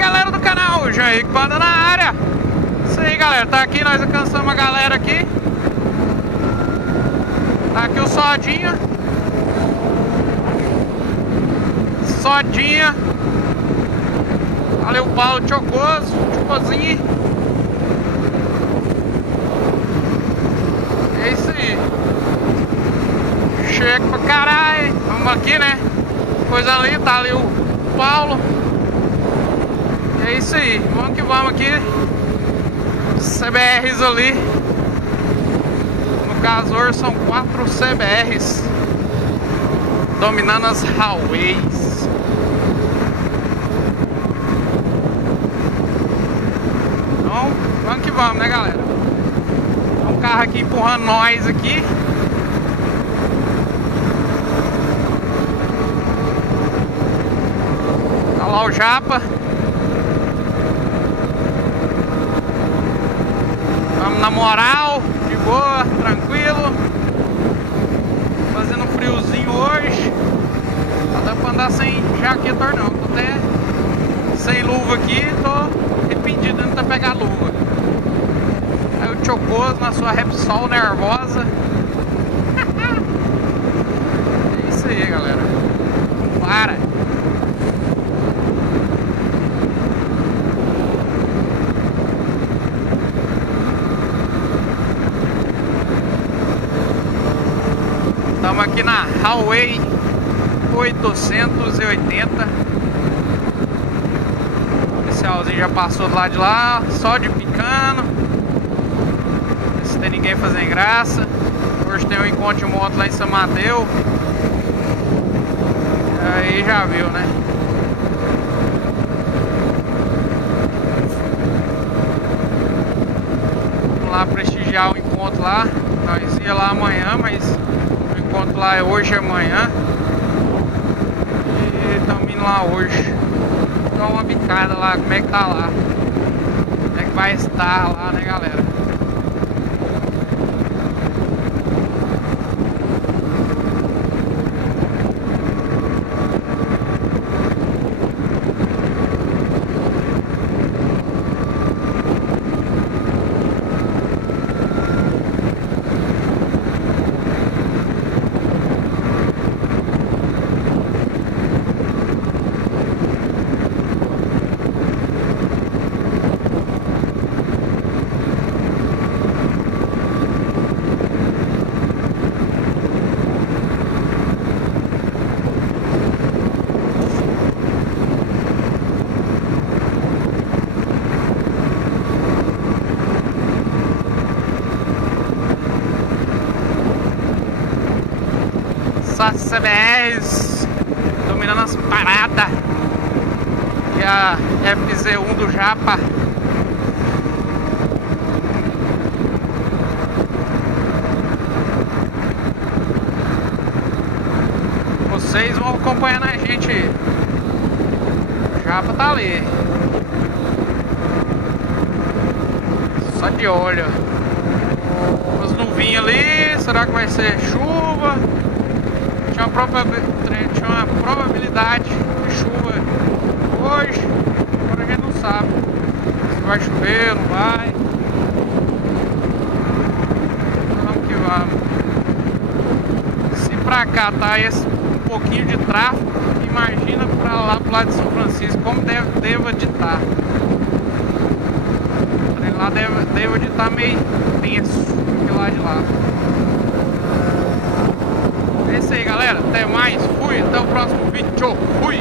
Galera do canal, Jean Henrique Banda na área. Isso aí, galera, tá aqui, nós alcançamos a galera aqui. Tá aqui o Sodinha. Sodinha. Valeu, Paulo Chocoso, Chocozinho. É isso aí. Chega pra caralho. Vamos aqui, né? Coisa ali, tá ali o Paulo. É isso aí, vamos que vamos aqui. CBRs ali. No caso hoje são 4 CBRs dominando as highways. Então, vamos que vamos, né, galera? Tem um carro aqui empurrando nós aqui. Tá lá o Japa. Vamos na moral, de boa, tranquilo. Fazendo um friozinho hoje. Tá dando pra andar sem jaqueta não. Tô até sem luva aqui, tô arrependido de não ter pegado luva. Aí o Chocoso na sua Repsol nervosa. É isso aí, galera. Para. Estamos aqui na Highway 880. O policialzinho já passou do lado de lá, só de picando. Se tem ninguém fazendo graça. Hoje tem um encontro de moto lá em São Mateus. Aí já viu, né? Vamos lá prestigiar o encontro lá. Nós ia lá amanhã, mas o encontro lá é hoje e amanhã. E estamos indo lá hoje. Dá uma bicada lá, como é que tá lá. Como é que vai estar lá, né, galera? As CBRs dominando as paradas. E a FZ1 do Japa. Vocês vão acompanhando a gente. O Japa tá ali. Só de olho. As nuvinhas ali. Será que vai ser chuva? Tinha uma probabilidade de chuva hoje, agora a gente não sabe se vai chover, não vai. Vamos que vamos. Se pra cá tá esse um pouquinho de tráfego, imagina pra lá pro lado de São Francisco como deva de estar. O trem lá deva de estar meio tenso que lá de lá. É isso aí, galera, até mais, fui, até o próximo vídeo, fui!